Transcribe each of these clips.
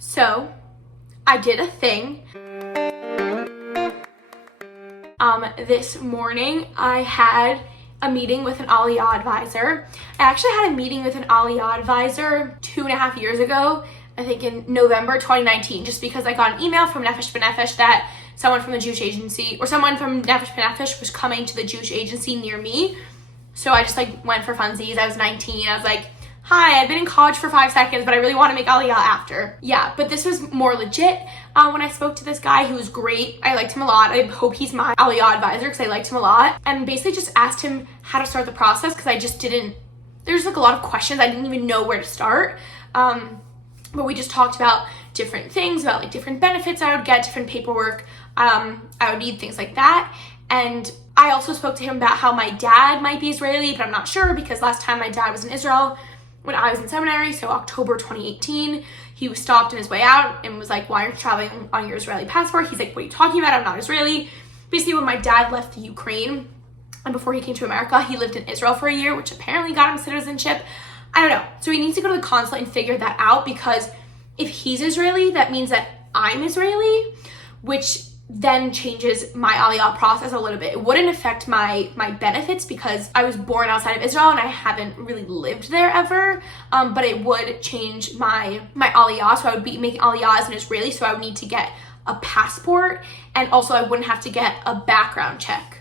So I did a thing. This morning I had a meeting with an Aliyah advisor. I actually had a meeting with an Aliyah advisor 2.5 years ago, I think in November 2019, just because I got an email from Nefesh B'Nefesh that someone from the Jewish agency, or someone from Nefesh B'Nefesh was coming to the Jewish agency near me. So I just went for funsies. I was 19. I was like, hi, I've been in college for 5 seconds, but I really want to make Aliyah after. Yeah, but this was more legit. When I spoke to this guy who was great, I liked him a lot. I hope he's my Aliyah advisor because I liked him a lot. And basically just asked him how to start the process because I just didn't, there's a lot of questions. I didn't even know where to start. But we just talked about different things, about different benefits I would get, different paperwork I would need, things like that. And I also spoke to him about how my dad might be Israeli, but I'm not sure because last time my dad was in Israel when I was in seminary, so October 2018, he was stopped on his way out and was like, why are you traveling on your Israeli passport? He's like, what are you talking about? I'm not Israeli. Basically, when my dad left the Ukraine and before he came to America, he lived in Israel for a year, which apparently got him citizenship. I don't know. So he needs to go to the consulate and figure that out because if he's Israeli, that means that I'm Israeli, which then changes my Aliyah process a little bit. It wouldn't affect my benefits because I was born outside of Israel and I haven't really lived there ever, but it would change my Aliyah. So I would be making Aliyah as an Israeli, so I would need to get a passport, and also I wouldn't have to get a background check.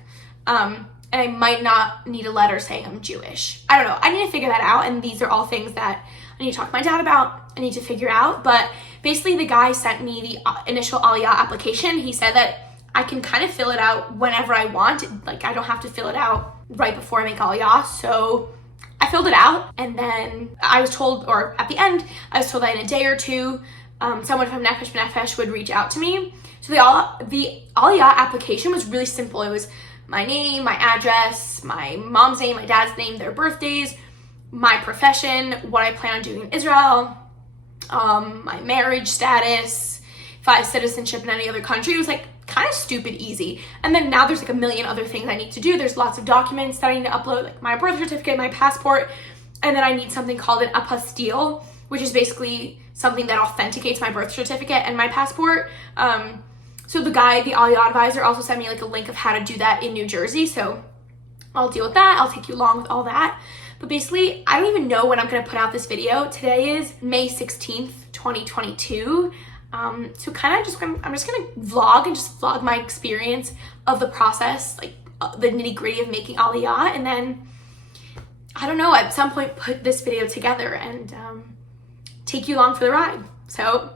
And I might not need a letter saying I'm Jewish. I don't know. I need to figure that out, and these are all things that I need to talk to my dad about. I need to figure out, but basically the guy sent me the initial Aliyah application. He said that I can kind of fill it out whenever I want. I don't have to fill it out right before I make Aliyah. So I filled it out, and then I was told, or at the end, I was told that in a day or two, someone from Nefesh B'Nefesh would reach out to me. So the Aliyah application was really simple. It was my name, my address, my mom's name, my dad's name, their birthdays, my profession, what I plan on doing in Israel, my marriage status, if I have citizenship in any other country. It was kind of stupid easy. And then now there's a million other things I need to do. There's lots of documents that I need to upload, like my birth certificate, my passport, and then I need something called an apostille, which is basically something that authenticates my birth certificate and my passport. So the Aliyah advisor also sent me a link of how to do that in New Jersey. So I'll deal with that. I'll take you along with all that. But basically, I don't even know when I'm going to put out this video. Today is May 16th, 2022. So kind of I'm just going to vlog my experience of the process, the nitty gritty of making Aliyah. And then, I don't know, at some point put this video together and take you along for the ride. So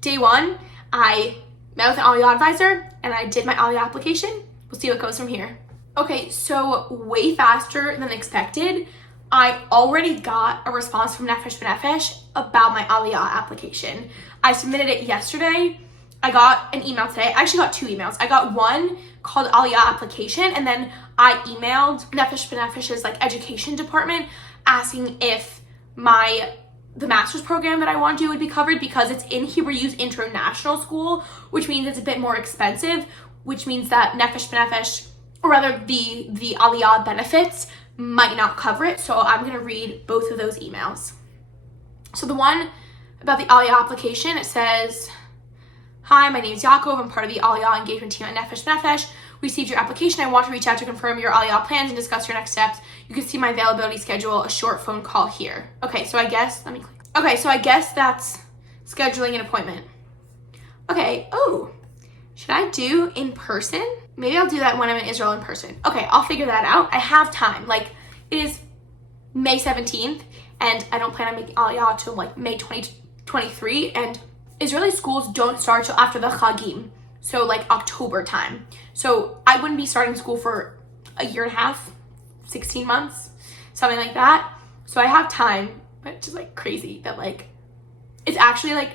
day one, I met with an Aliyah advisor and I did my Aliyah application. We'll see what goes from here. Okay, so way faster than expected. I already got a response from Nefesh B'Nefesh about my Aliyah application. I submitted it yesterday. I got an email today. I actually got 2 emails. I got one called Aliyah application, and then I emailed Nefesh B'Nefesh's education department asking if the master's program that I want to do would be covered because it's in Hebrew Youth International School, which means it's a bit more expensive, which means that Nefesh B'Nefesh, or rather the Aliyah benefits, might not cover it. So I'm going to read both of those emails. So the one about the Aliyah application, it says, hi, my name is Yaakov. I'm part of the Aliyah engagement team at Nefesh B'Nefesh. We received your application. I want to reach out to confirm your Aliyah plans and discuss your next steps. You can see my availability schedule, a short phone call here. Okay, so I guess, that's scheduling an appointment. Okay, should I do in person? Maybe I'll do that when I'm in Israel in person. Okay, I'll figure that out. I have time. It is May 17th, and I don't plan on making Aliyah till May 2023, and Israeli schools don't start till after the Chagim, so October time. So I wouldn't be starting school for a year and a half, 16 months, something like that. So I have time, but it's just crazy that it's actually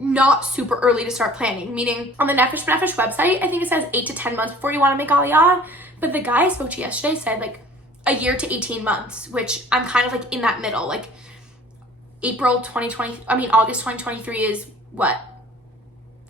not super early to start planning, meaning on the Nefesh B'Nefesh website, I think it says 8 to 10 months before you want to make Aliyah, but the guy I spoke to yesterday said a year to 18 months, which I'm kind of in that middle. August 2023 is what,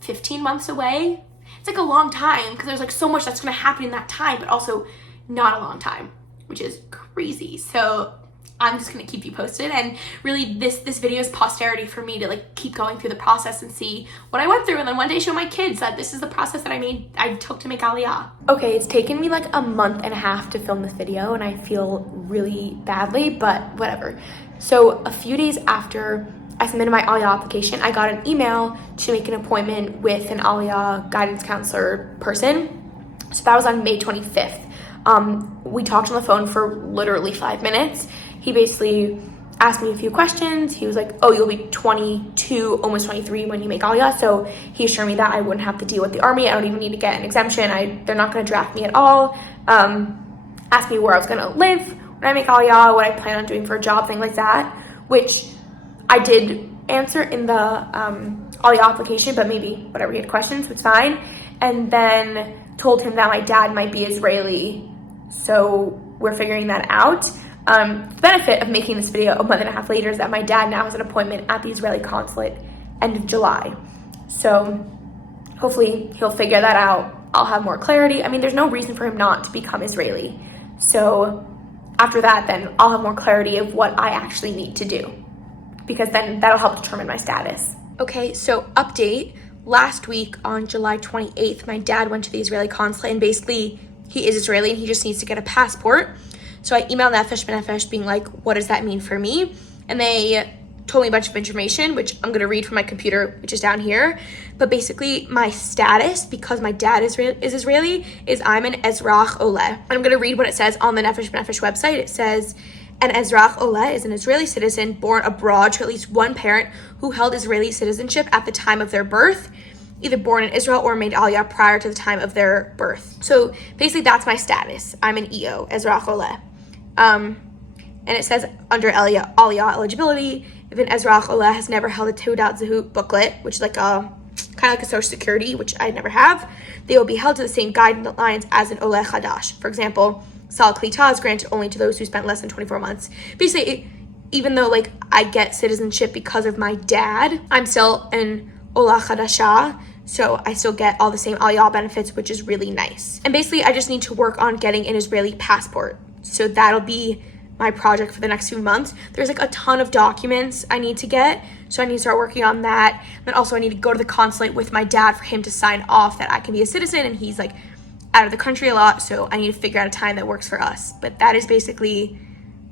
15 months away? It's a long time because there's so much that's going to happen in that time, but also not a long time, which is crazy. So I'm just gonna keep you posted, and really this video is posterity for me to like keep going through the process and see what I went through, and then one day show my kids that this is the process that I took to make Aliyah. Okay, it's taken me like a month and a half to film this video, and I feel really badly, but whatever. So a few days after I submitted my Aliyah application, I got an email to make an appointment with an Aliyah guidance counselor person. So that was on May 25th. We talked on the phone for literally 5 minutes. He basically asked me a few questions. He was like, oh, you'll be 22, almost 23 when you make Aliyah. So he assured me that I wouldn't have to deal with the army. I don't even need to get an exemption. They're not going to draft me at all. Asked me where I was going to live when I make Aliyah, what I plan on doing for a job, things like that, which I did answer in the Aliyah application, but maybe whatever, he had questions, was fine. And then told him that my dad might be Israeli, so we're figuring that out. The benefit of making this video a month and a half later is that my dad now has an appointment at the Israeli consulate end of July. So hopefully he'll figure that out. I'll have more clarity. I mean, there's no reason for him not to become Israeli. So after that, then I'll have more clarity of what I actually need to do, because then that'll help determine my status. Okay, so update. Last week on July 28th, my dad went to the Israeli consulate, and basically he is Israeli and he just needs to get a passport. So I emailed Nefesh B'Nefesh being like, what does that mean for me? And they told me a bunch of information, which I'm going to read from my computer, which is down here. But basically my status, because my dad is Israeli, is I'm an Ezrach Oleh. I'm going to read what it says on the Nefesh B'Nefesh website. It says, an Ezrach Oleh is an Israeli citizen born abroad to at least one parent who held Israeli citizenship at the time of their birth, either born in Israel or made Aliyah prior to the time of their birth. So basically that's my status. I'm an EO, Ezrach Oleh. And it says under Aliyah eligibility, if an Ezrach Oleh has never held a Teudat Zehut booklet, which is like kind of like a social security, which I never have, they will be held to the same guidelines as an Oleh Chadash. For example, Sal Klita is granted only to those who spent less than 24 months. Basically, even though like I get citizenship because of my dad, I'm still an Olah Chadasha, so I still get all the same Aliyah benefits, which is really nice. And basically, I just need to work on getting an Israeli passport. So that'll be my project for the next few months. There's like a ton of documents I need to get, so I need to start working on that. And then also I need to go to the consulate with my dad for him to sign off that I can be a citizen, and he's like out of the country a lot, so I need to figure out a time that works for us. But that is basically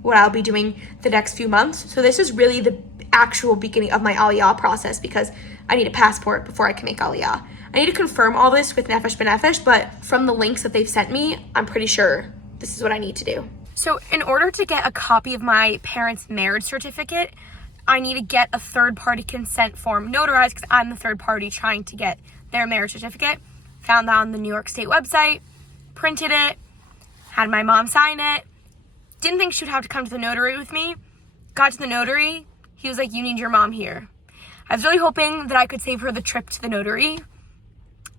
what I'll be doing the next few months. So this is really the actual beginning of my Aliyah process, because I need a passport before I can make Aliyah. I need to confirm all this with Nefesh B'Nefesh, but from the links that they've sent me, I'm pretty sure this is what I need to do. So in order to get a copy of my parents' marriage certificate, I need to get a third-party consent form notarized, because I'm the third party trying to get their marriage certificate. Found that on the New York State website, printed it, had my mom sign it. Didn't think she would have to come to the notary with me. Got to the notary, he was like, you need your mom here. I was really hoping that I could save her the trip to the notary.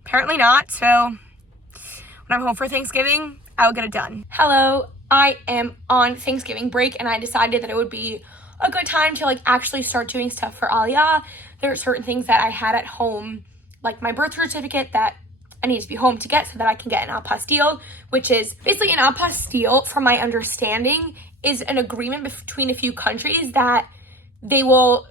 Apparently not, so when I'm home for Thanksgiving, I will get it done. Hello, I am on Thanksgiving break, and I decided that it would be a good time to like actually start doing stuff for Aliyah. There are certain things that I had at home, like my birth certificate, that I need to be home to get so that I can get an apostille, which is basically an apostille, from my understanding, is an agreement between a few countries that they will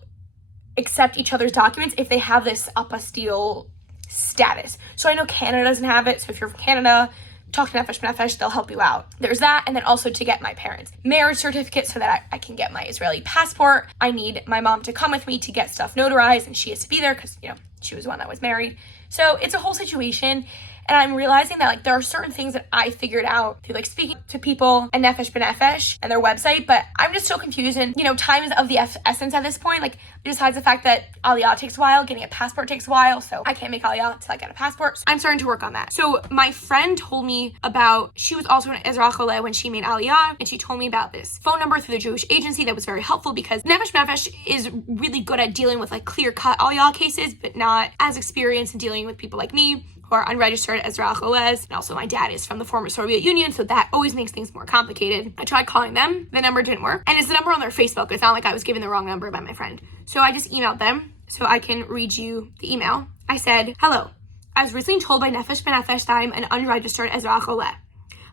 accept each other's documents if they have this apostille status. So I know Canada doesn't have it, so if you're from Canada, talk to Nefesh B'Nefesh, they'll help you out. There's that, and then also to get my parents' marriage certificate so that I can get my Israeli passport. I need my mom to come with me to get stuff notarized, and she has to be there because, you know, she was the one that was married. So it's a whole situation, and I'm realizing that like there are certain things that I figured out through like speaking to people and Nefesh B'Nefesh and their website, but I'm just so confused, and you know, time is of the essence at this point. Like, besides the fact that Aliyah takes a while, getting a passport takes a while, so I can't make Aliyah until I get a passport. So I'm starting to work on that. So my friend told me about, she was also an Ezrach Oleh when she made Aliyah, and she told me about this phone number through the Jewish agency that was very helpful, because Nefesh B'Nefesh is really good at dealing with like clear-cut Aliyah cases, but not as experienced in dealing with people like me who are unregistered Ezrach Olehs. And also my dad is from the former Soviet Union, so that always makes things more complicated. I tried calling them, the number didn't work. And it's the number on their Facebook. It's not like I was given the wrong number by my friend. So I just emailed them so I can read you the email. I said, hello, I was recently told by Nefesh B'Nefesh that I'm an unregistered Ezrach Oleh.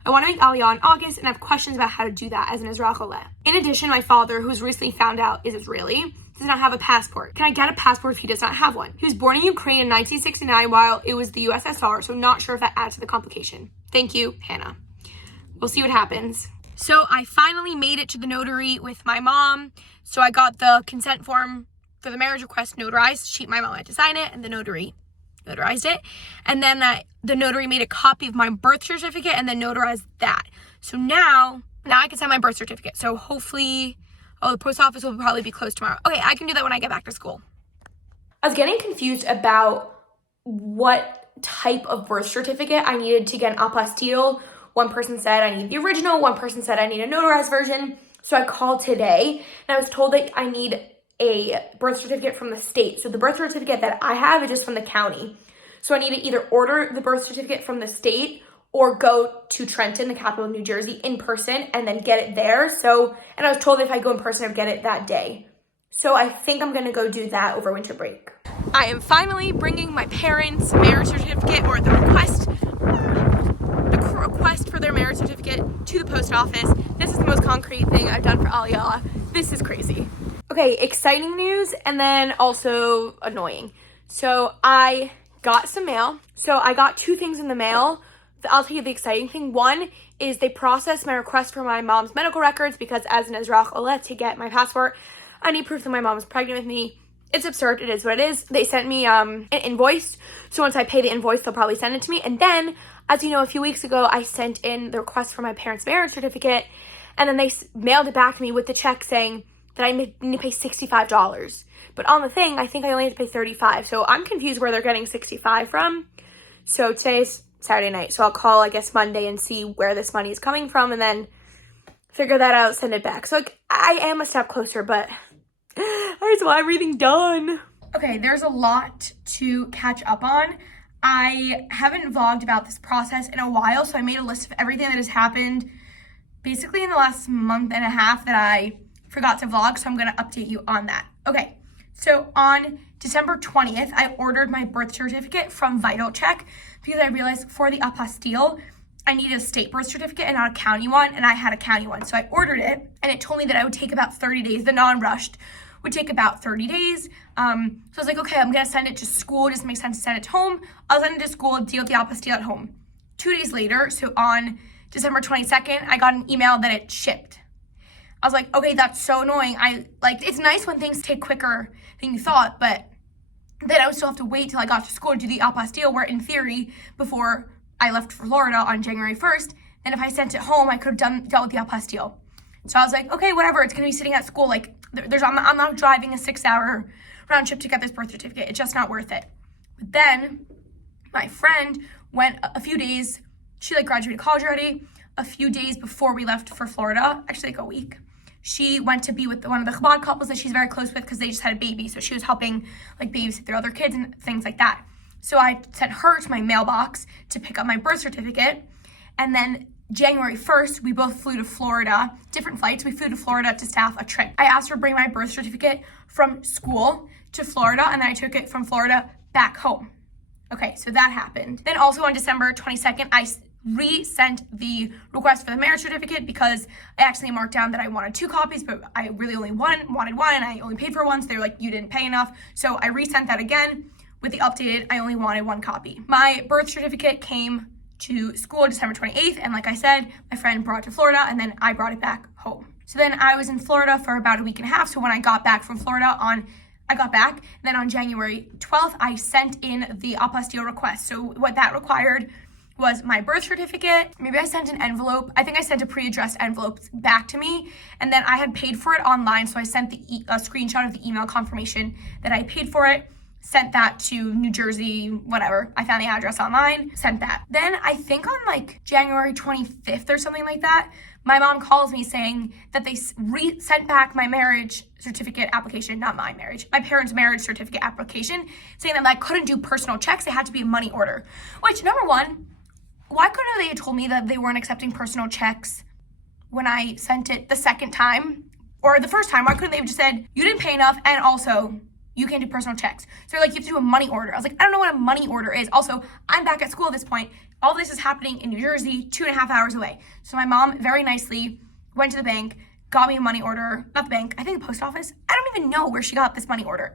I want to make Aliyah in August and have questions about how to do that as an Israeli. In addition, my father, who's recently found out is Israeli, does not have a passport. Can I get a passport if he does not have one? He was born in Ukraine in 1969 while it was the USSR, so not sure if that adds to the complication. Thank you, Hannah. We'll see what happens. So I finally made it to the notary with my mom. So I got the consent form for the marriage request notarized. Sheet my mom had to sign it, and the notary notarized it. And then the notary made a copy of my birth certificate and then notarized that. So now I can send my birth certificate. So hopefully, the post office will probably be closed tomorrow. Okay, I can do that when I get back to school. I was getting confused about what type of birth certificate I needed to get an apostille. One person said I need the original. One person said I need a notarized version. So I called today and I was told that I need a birth certificate from the state. So the birth certificate that I have is just from the county. So I need to either order the birth certificate from the state or go to Trenton, the capital of New Jersey, in person and then get it there. And I was told that if I go in person, I'd get it that day. So I think I'm gonna go do that over winter break. I am finally bringing my parents' marriage certificate, or the request for their marriage certificate, to the post office. This is the most concrete thing I've done for Aliyah. This is crazy. Okay, exciting news and then also annoying. So I got some mail. So I got two things in the mail. I'll tell you the exciting thing. One is they processed my request for my mom's medical records because as an Israeli to get my passport, I need proof that my mom is pregnant with me. It's absurd. It is what it is. They sent me an invoice. So once I pay the invoice, they'll probably send it to me. And then, as you know, a few weeks ago, I sent in the request for my parents' marriage certificate. And then they mailed it back to me with the check saying that I need to pay $65. But on the thing, I think I only have to pay $35. So I'm confused where they're getting $65 from. So today's Saturday night. So I'll call, I guess, Monday and see where this money is coming from and then figure that out, send it back. So I am a step closer, but I just want everything done. Okay, there's a lot to catch up on. I haven't vlogged about this process in a while, so I made a list of everything that has happened basically in the last month and a half that I forgot to vlog, so I'm gonna update you on that. Okay, so on December 20th, I ordered my birth certificate from Vital Check because I realized for the apostille, I needed a state birth certificate and not a county one, and I had a county one. So I ordered it, and it told me that I would take about 30 days. The non-rushed would take about 30 days. So I was like, okay, I'm gonna send it to school. It doesn't make sense to send it home. I'll send it to school, deal with the apostille at home. 2 days later, so on December 22nd, I got an email that it shipped. I was like, okay, that's so annoying. It's nice when things take quicker than you thought, but then I would still have to wait till I got to school to do the apostille, where in theory, before I left for Florida on January 1st, then if I sent it home, I could have dealt with the apostille. So I was like, okay, whatever, it's gonna be sitting at school. Like, I'm not driving a 6-hour round trip to get this birth certificate. It's just not worth it. But then my friend went a few days, she graduated college already, a few days before we left for Florida, actually a week. She went to be with one of the Chabad couples that she's very close with because they just had a baby. So she was helping babysit their other kids and things like that. So I sent her to my mailbox to pick up my birth certificate. And then January 1st, we both flew to Florida, different flights. We flew to Florida to staff a trip. I asked her to bring my birth certificate from school to Florida, and then I took it from Florida back home. Okay, so that happened. Then also on December 22nd, I resent the request for the marriage certificate because I accidentally marked down that I wanted 2 copies, but I really only wanted one, and I only paid for one, so they were like, you didn't pay enough. So I resent that again with the updated, I only wanted 1 copy. My birth certificate came to school December 28th, and like I said, my friend brought it to Florida, and then I brought it back home. So then I was in Florida for about a week and a half, so when I got back from Florida I got back, and then on January 12th, I sent in the apostille request. So what that required was my birth certificate. Maybe I sent an envelope. I think I sent a pre-addressed envelope back to me, and then I had paid for it online, so I sent a screenshot of the email confirmation that I paid for it, sent that to New Jersey, whatever. I found the address online, sent that. Then I think on January 25th or something like that, my mom calls me saying that they sent back my marriage certificate application, not my marriage, my parents' marriage certificate application, saying that I couldn't do personal checks. It had to be a money order, which, number one, why couldn't they have told me that they weren't accepting personal checks when I sent it the second time? Or the first time, why couldn't they have just said, you didn't pay enough, and also you can't do personal checks. So they're like, you have to do a money order. I was like, I don't know what a money order is. Also, I'm back at school at this point. All this is happening in New Jersey, 2.5 hours away. So my mom very nicely went to the bank, got me a money order, not the bank, I think the post office. I don't even know where she got this money order.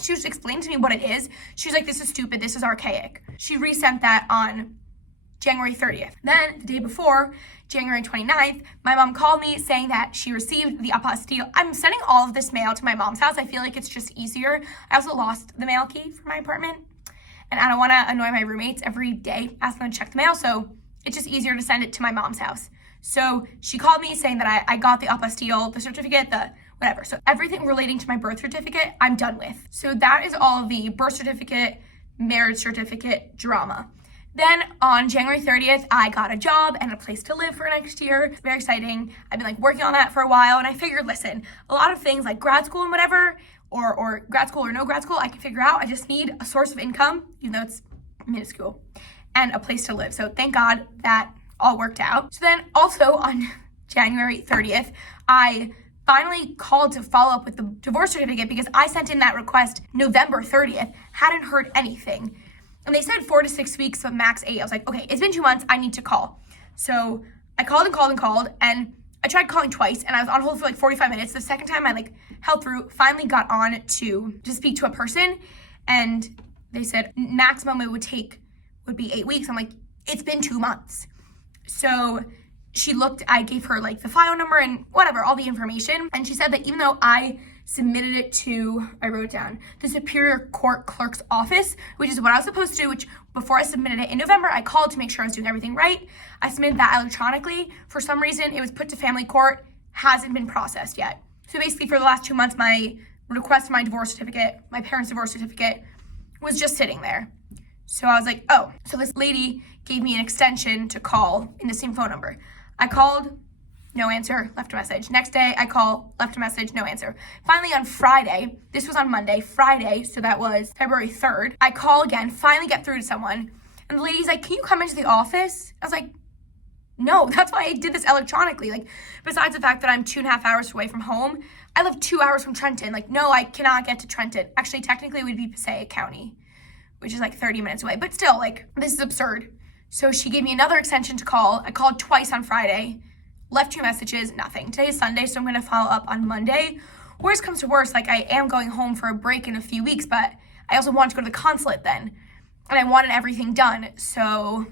She was explaining to me what it is. She was like, this is stupid, this is archaic. She resent that on January 30th. Then the day before, January 29th, my mom called me saying that she received the apostille. I'm sending all of this mail to my mom's house. I feel like it's just easier. I also lost the mail key for my apartment, and I don't want to annoy my roommates every day, ask them to check the mail, so it's just easier to send it to my mom's house. So she called me saying that I got the apostille, the certificate, the whatever. So everything relating to my birth certificate, I'm done with. So that is all of the birth certificate, marriage certificate drama. Then on January 30th, I got a job and a place to live for next year. It's very exciting. I've been working on that for a while, and I figured, listen, a lot of things like grad school and whatever, or grad school or no grad school, I can figure out. I just need a source of income, even though it's minuscule, and a place to live. So thank God that all worked out. So then also on January 30th, I finally called to follow up with the divorce certificate because I sent in that request November 30th, hadn't heard anything. And they said 4 to 6 weeks, but max 8. I was like, okay, it's been 2 months, I need to call. So I called and called and called, and I tried calling twice, and I was on hold for 45 minutes. The second time I held through, finally got on to speak to a person, and they said maximum it would be 8 weeks. I'm like, it's been 2 months. So she looked, I gave her the file number and whatever, all the information. And she said that even though I submitted it to, I wrote it down, the Superior Court Clerk's office, which is what I was supposed to do, which before I submitted it in November, I called to make sure I was doing everything right. I submitted that electronically. For some reason, it was put to family court, hasn't been processed yet. So basically for the last 2 months, my request for my divorce certificate, my parents' divorce certificate, was just sitting there. So I was like, oh, so this lady gave me an extension to call in the same phone number. I called, no answer, left a message. Next day, I call, left a message, no answer. Finally on Friday, this was on Monday, Friday, so that was February 3rd, I call again, finally get through to someone, and the lady's like, can you come into the office? I was like, no, that's why I did this electronically. Besides the fact that I'm 2.5 hours away from home, I live 2 hours from Trenton. No, I cannot get to Trenton. Actually, technically, it would be Passaic County, which is 30 minutes away, but still, this is absurd. So she gave me another extension to call. I called twice on Friday, left 2 messages, nothing. Today is Sunday, so I'm gonna follow up on Monday. Worst comes to worst, I am going home for a break in a few weeks, but I also want to go to the consulate then, and I wanted everything done, so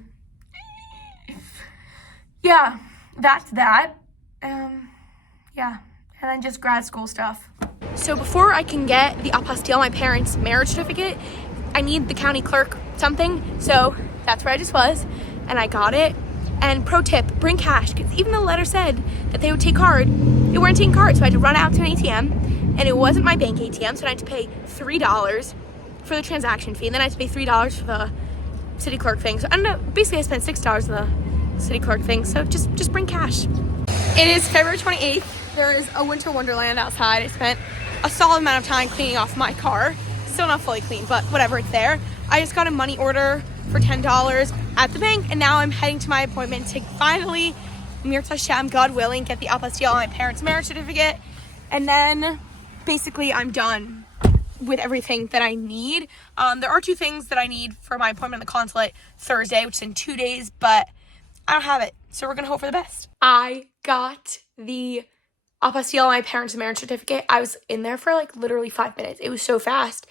yeah, that's that. Yeah, and then just grad school stuff. So before I can get the apostille, my parents' marriage certificate, I need the county clerk something, so that's where I just was, and I got it. And pro tip, bring cash, because even though the letter said that they would take card, they weren't taking card, so I had to run out to an ATM, and it wasn't my bank ATM, so I had to pay $3 for the transaction fee, and then I had to pay $3 for the city clerk thing. So I don't know, basically I spent $6 on the city clerk thing, so just bring cash. It is February 28th. There is a winter wonderland outside. I spent a solid amount of time cleaning off my car. Still not fully clean, but whatever, it's there. I just got a money order for $10 at the bank, and now I'm heading to my appointment to finally, Mirta Hashem, God willing, get the apostille on my parents' marriage certificate, and then basically I'm done with everything that I need. There are 2 things that I need for my appointment in the consulate Thursday, which is in 2 days, but I don't have it, so we're gonna hope for the best. I got the apostille on my parents' marriage certificate. I was in there for literally 5 minutes. It was so fast.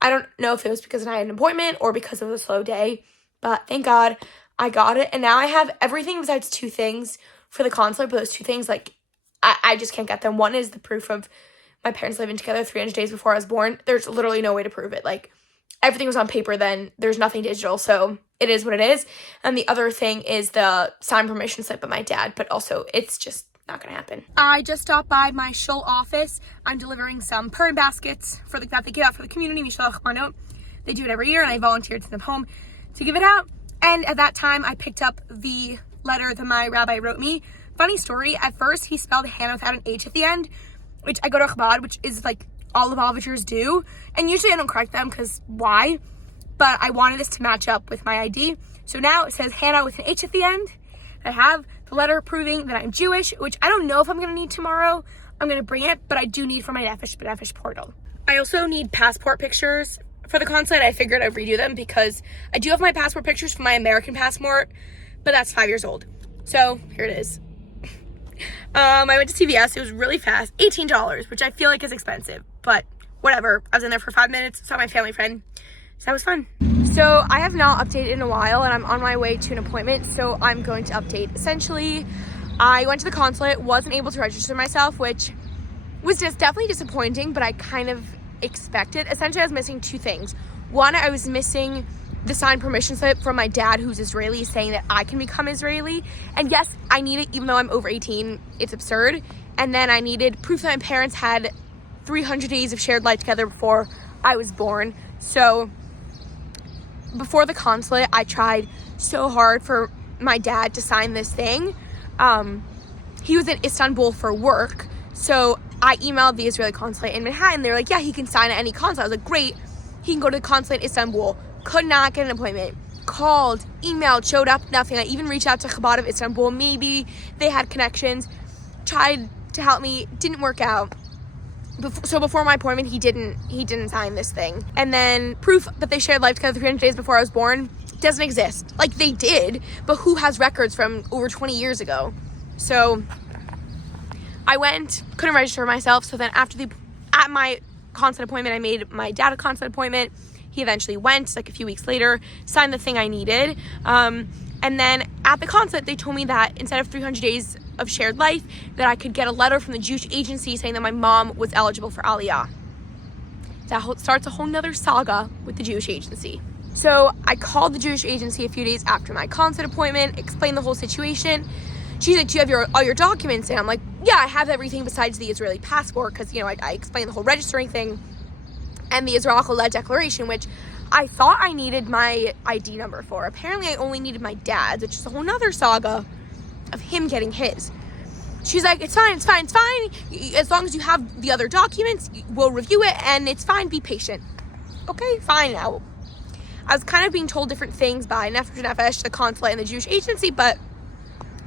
I don't know if it was because I had an appointment or because of the slow day, but thank God I got it. And now I have everything besides 2 things for the consulate, but those 2 things, I just can't get them. One is the proof of my parents living together 300 days before I was born. There's literally no way to prove it. Everything was on paper then. There's nothing digital, so it is what it is. And the other thing is the signed permission slip by my dad, but also it's just not gonna happen. I just stopped by my shul office. I'm delivering some Purim baskets that they give out for the community. Mishalach Marnot. They do it every year, and I volunteered to them home to give it out. And at that time, I picked up the letter that my rabbi wrote me. Funny story. At first, he spelled Hannah without an H at the end, which I go to Chabad, which is all the Lubavitchers do. And usually I don't correct them because why? But I wanted this to match up with my ID. So now it says Hannah with an H at the end. I have the letter proving that I'm Jewish, which I don't know if I'm going to need tomorrow. I'm going to bring it, but I do need for my Nefesh portal. I also need passport pictures for the consulate. I figured I'd redo them because I do have my passport pictures for my American passport, but that's 5 years old. So here it is. I went to CVS. It was really fast. $18, which I feel like is expensive, but whatever. I was in there for 5 minutes, saw my family friend. So that was fun. So I have not updated in a while, and I'm on my way to an appointment, so I'm going to update. Essentially, I went to the consulate, wasn't able to register myself, which was just definitely disappointing, but I kind of expected. Essentially, I was missing 2 things. One, I was missing the signed permission slip from my dad, who's Israeli, saying that I can become Israeli. And yes, I need it even though I'm over 18. It's absurd. And then I needed proof that my parents had 300 days of shared life together before I was born. So before the consulate, I tried so hard for my dad to sign this thing. He was in Istanbul for work, so I emailed the Israeli consulate in Manhattan. They were like, yeah, he can sign at any consulate. I was like, great, he can go to the consulate in Istanbul. Could not get an appointment. Called, emailed, showed up, nothing. I even reached out to Chabad of Istanbul. Maybe they had connections. Tried to help me, didn't work out. So before my appointment, he didn't sign this thing. And then proof that they shared life together 300 days before I was born doesn't exist. Like, they did, but who has records from over 20 years ago? So I went, couldn't register myself. So then at my consulate appointment, I made my dad a consulate appointment. He eventually went, like a few weeks later, signed the thing I needed. And then at the consulate, they told me that instead of 300 days of shared life, that I could get a letter from the Jewish agency saying that my mom was eligible for Aliyah. That starts a whole nother saga with the Jewish agency. So I called the Jewish agency a few days after my consulate appointment, explained the whole situation. She's like, do you have all your documents? And I'm like, yeah, I have everything besides the Israeli passport, because, you know, I explained the whole registering thing and the Israel declaration, which I thought I needed my ID number for. Apparently I only needed my dad's, which is a whole nother saga of him getting his. She's like, it's fine. As long as you have the other documents, we'll review it, and it's fine, be patient. Okay, fine. Now, I was kind of being told different things by Nefesh, the consulate, and the Jewish agency, but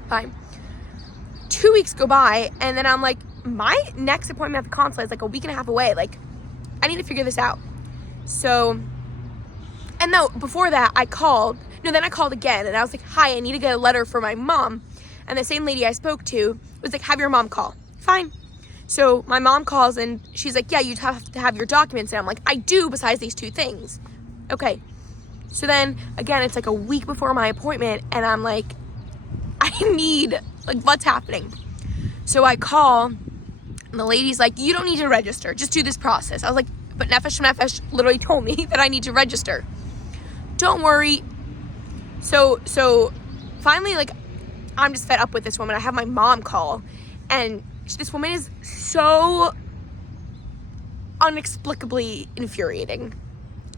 fine. 2 weeks go by, and then I'm like, my next appointment at the consulate is like a week and a half away. Like, I need to figure this out. So, and no, before that, I called again, and I was like, hi, I need to get a letter for my mom. And the same lady I spoke to was like, have your mom call. Fine. So my mom calls, and she's like, yeah, you'd have to have your documents. And I'm like, I do, besides these 2 things. Okay. So then, again, it's like a week before my appointment, and I'm like, I need, like, what's happening? So I call, and the lady's like, you don't need to register. Just do this process. I was like, but Nefesh literally told me that I need to register. Don't worry. So finally, like, I'm just fed up with this woman. I have my mom call, and this woman is so inexplicably infuriating.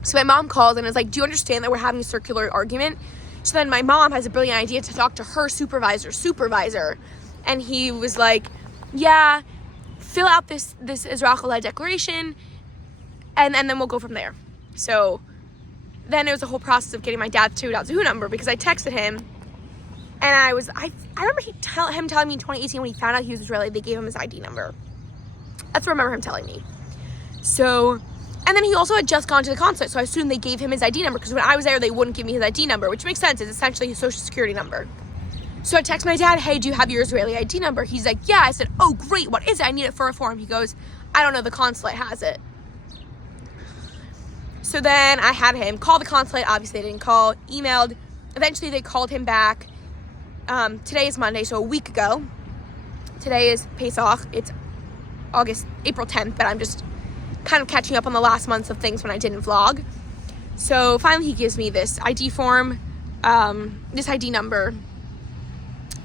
So my mom called and is like, do you understand that we're having a circular argument? So then my mom has a brilliant idea to talk to her supervisor. And he was like, yeah, fill out this Israel declaration, and then we'll go from there. So then it was a whole process of getting my dad's Yahoo number, because I texted him, and I remember him telling me in 2018 when he found out he was Israeli, they gave him his ID number. That's what I remember him telling me. So, and then he also had just gone to the consulate, so I assumed they gave him his ID number, because when I was there, they wouldn't give me his ID number, which makes sense. It's essentially his social security number. So I text my dad, hey, do you have your Israeli ID number? He's like, yeah. I said, oh, great. What is it? I need it for a form. He goes, I don't know. The consulate has it. So then I had him call the consulate. Obviously, they didn't call. Emailed. Eventually, they called him back. Today is Monday, so a week ago. Today is Pesach. It's April 10th, but I'm just kind of catching up on the last months of things when I didn't vlog. So finally, he gives me this ID form, this ID number.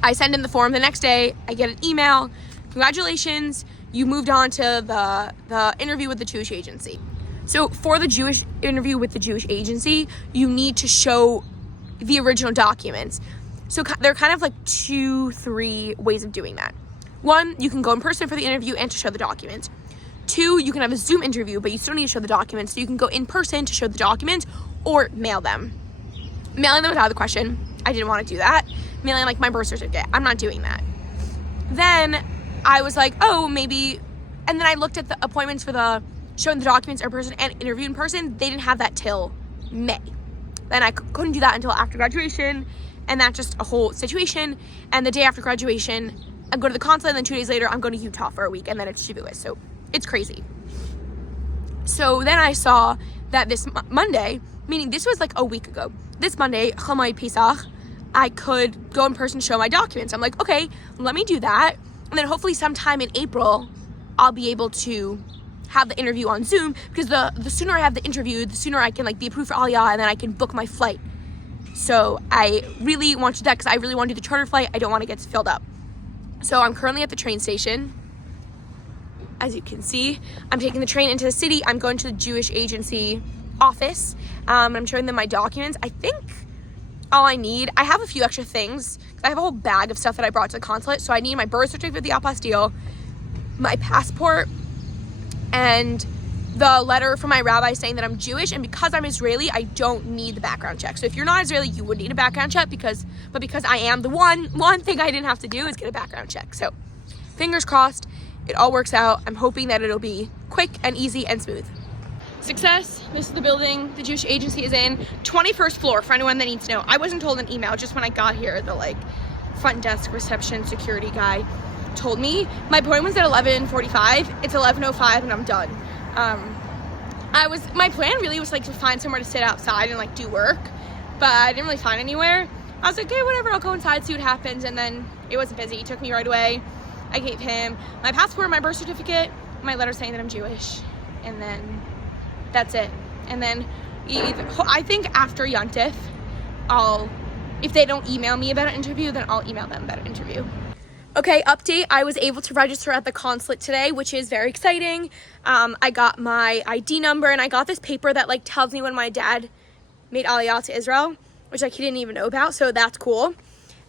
I send in the form. The next day, I get an email. Congratulations, you moved on to the interview with the Jewish agency. So for the Jewish interview with the Jewish agency, you need to show the original documents. So there are kind of like 2-3 ways of doing that. 1, you can go in person for the interview and to show the documents. 2, you can have a Zoom interview, but you still need to show the documents. So you can go in person to show the documents or mail them. Mailing them was out of the question. I didn't want to do that. Mailing like my birth certificate. I'm not doing that. Then I was like, oh, maybe. And then I looked at the appointments for the showing the documents in person and interview in person, they didn't have that till May. Then I couldn't do that until after graduation, and that's just a whole situation. And the day after graduation, I go to the consulate, and then 2 days later, I'm going to Utah for a week, and then it's Shavuos. So it's crazy. So then I saw that this Monday, meaning this was like a week ago, this Monday, Chol Pesach, I could go in person, show my documents. I'm like, okay, let me do that. And then hopefully sometime in April, I'll be able to have the interview on Zoom, because the sooner I have the interview, the sooner I can like be approved for Aliyah, and then I can book my flight. So I really want to do that because I really want to do the charter flight. I don't want to get filled up. So I'm currently at the train station. As you can see, I'm taking the train into the city. I'm going to the Jewish agency office. I'm showing them my documents. I think all I need, I have a few extra things. I have a whole bag of stuff that I brought to the consulate. So I need my birth certificate, the apostille, my passport, and the letter from my rabbi saying that I'm Jewish. And because I'm Israeli, I don't need the background check. So if you're not Israeli, you would need a background check, because I am the one thing I didn't have to do is get a background check. So fingers crossed, it all works out. I'm hoping that it'll be quick and easy and smooth. Success. This is the building the Jewish agency is in. 21st floor for anyone that needs to know. I wasn't told an email. Just when I got here, the like front desk reception security guy told me. My appointment was at 11:45. It's 11:05 and I'm done. My plan really was like to find somewhere to sit outside and like do work, but I didn't really find anywhere. I was like, okay, whatever, I'll go inside, see what happens. And then it wasn't busy. He took me right away. I gave him my passport, my birth certificate, my letter saying that I'm Jewish, and then that's it. And then I think after Yontif, if they don't email me about an interview, then I'll email them about an interview. Okay, update. I was able to register at the consulate today, which is very exciting. I got my ID number, and I got this paper that like tells me when my dad made Aliyah to Israel, which like he didn't even know about, so that's cool.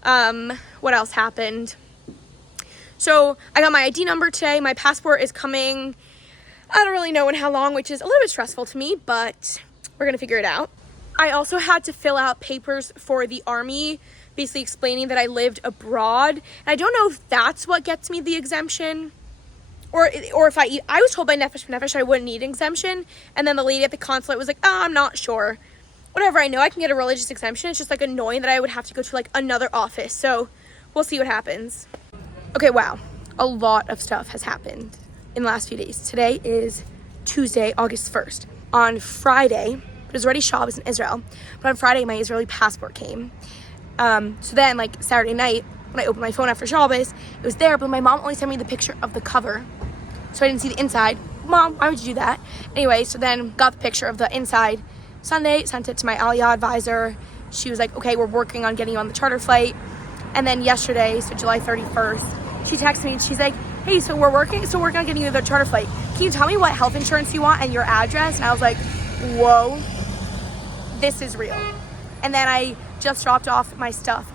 What else happened? So I got my ID number today. My passport is coming, I don't really know in how long, which is a little bit stressful to me, but we're gonna figure it out. I also had to fill out papers for the army, basically explaining that I lived abroad. And I don't know if that's what gets me the exemption, or if I was told by Nefesh B'Nefesh I wouldn't need exemption, and then the lady at the consulate was like, oh, I'm not sure. Whatever, I know I can get a religious exemption. It's just like annoying that I would have to go to like another office. So we'll see what happens. Okay, wow. A lot of stuff has happened in the last few days. Today is Tuesday, August 1st. On Friday, it was already Shabbos in Israel, but on Friday my Israeli passport came. So then like Saturday night, when I opened my phone after Shabbos, it was there, but my mom only sent me the picture of the cover, so I didn't see the inside. Mom, why would you do that? Anyway, so then got the picture of the inside Sunday, sent it to my Aliyah advisor. She was like, okay, we're working on getting you on the charter flight. And then yesterday, so July 31st, she texted me and she's like, hey, so we're working on getting you the charter flight. Can you tell me what health insurance you want and your address? And I was like, whoa, this is real. And then I just dropped off my stuff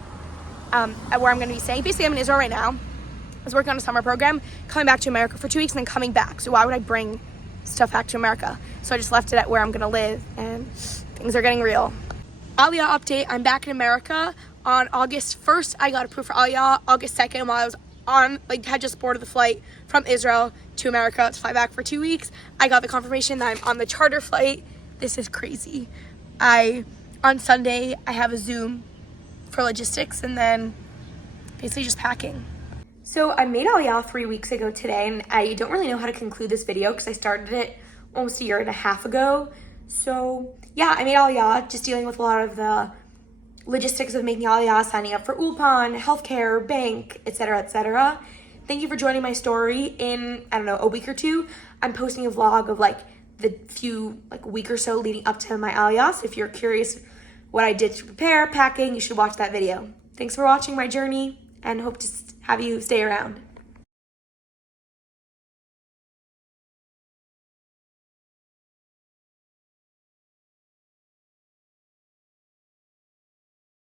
at where I'm going to be staying. Basically, I'm in Israel right now. I was working on a summer program, coming back to America for 2 weeks, and then coming back. So why would I bring stuff back to America? So I just left it at where I'm going to live, and things are getting real. Aliyah update. I'm back in America. On August 1st, I got approved for Aliyah. August 2nd, while I was had just boarded the flight from Israel to America to fly back for 2 weeks, I got the confirmation that I'm on the charter flight. This is crazy. On Sunday, I have a Zoom for logistics, and then basically just packing. So I made Aliyah 3 weeks ago today, and I don't really know how to conclude this video because I started it almost a year and a half ago. So yeah, I made Aliyah, just dealing with a lot of the logistics of making Aliyah, signing up for Ulpan, healthcare, bank, etc., etc. Thank you for joining my story. In, I don't know, a week or two, I'm posting a vlog of like the few week or so leading up to my Aliyah. So if you're curious what I did to prepare, packing, you should watch that video. Thanks for watching my journey, and hope to have you stay around.